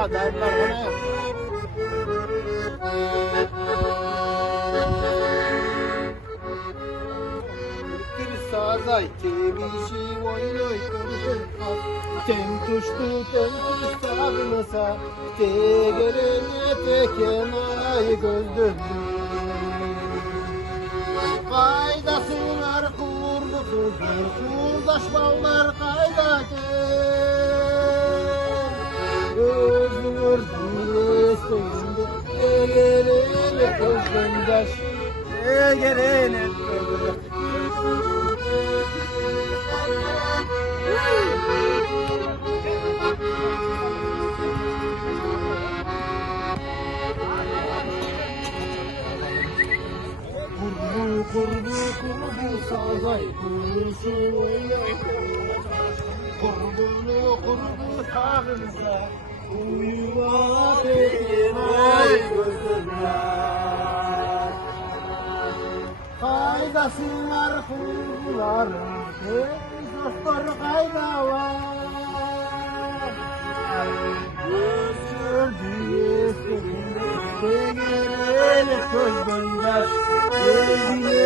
bana derler bana. Sazay tevişi oynoy konuşurken Tentuştu sağınıza Tegerine tekemay gözdürdü Kaydası var kurdu kızlar Kurdaş ballar kayda gel Özgür diyesinde Tegerine gözgöndaş Tegerine gözgöndaş Kurbu sazay kurbu sağınıza uyuva tekemay gözler Kaydası var kurbuların dostlar kayda var Gözür diyesinde Tegerele söz gönder Sevgili